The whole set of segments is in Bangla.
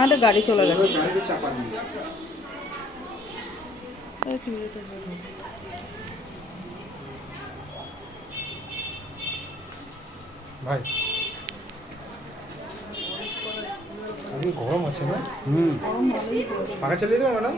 আর গাড়ি চলে গেছে। গাড়িতে চাপা দিয়েছে। ভাই আজকে গরম আছে না? পাখা চালিয়ে দেবো ম্যাডাম?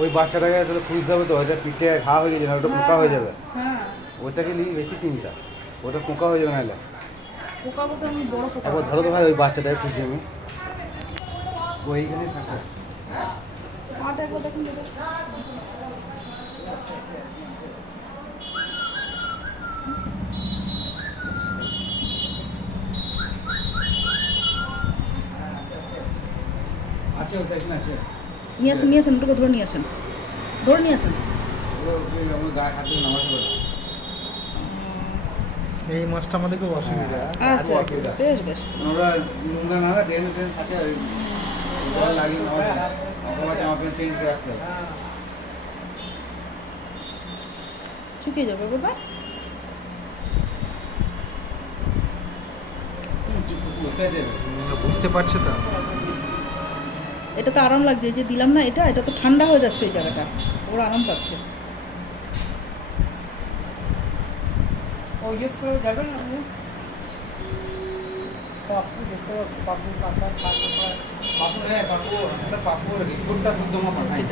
ওই বাচ্চাটাকে তাহলে খুঁজতে হবে তো, ওইটা পিঠে ঘা হয়ে গেছে না, ওটা পোকা হয়ে যাবে। হ্যাঁ, ওইটাকে নিয়ে বেশি চিন্তা, ওটা পোকা হয়ে যাবে নাহলে। পোকা বলতে আমি বড় পোকা। একবার ধরো তো ভাই, ওই বাচ্চাটাকে খুঁজছি আমি। ওইখানে থাকে। পাটা একবার দেখুন দাদা। আছে ওটা এখানে আছে। নিয়ে আসেন ওটাকে ধরে নিয়ে আসেন। ধরে নিয়ে আসেন। আমার গায়ে হাত দিয়ে নামাতে পারে। এই মাছটা আমাদের খুব অসুবিধা। আচ্ছা আচ্ছা, বেশ বেশ। ওরা নোংরা না ড্রেন ট্রেন থাকে, ওই জল লাগিয়ে নামাতে অথবা জামা প্যান্ট চেঞ্জ করে আসতে হবে। শুকিয়ে যাবে বাবা। কোথায় দেবে? বুঝতে পারছে তো? এটা তো আরাম লাগছে, এই যে দিলাম না, এটা তো ঠান্ডা হয়ে যাচ্ছে এই জায়গাটা, ওরা আরাম পাচ্ছে। ওই যে করে যাবেন আপনি, পাপ্পু দেখতে পাপ্পু কাকা পাপু রিপোর্টটা জমা পাঠাই।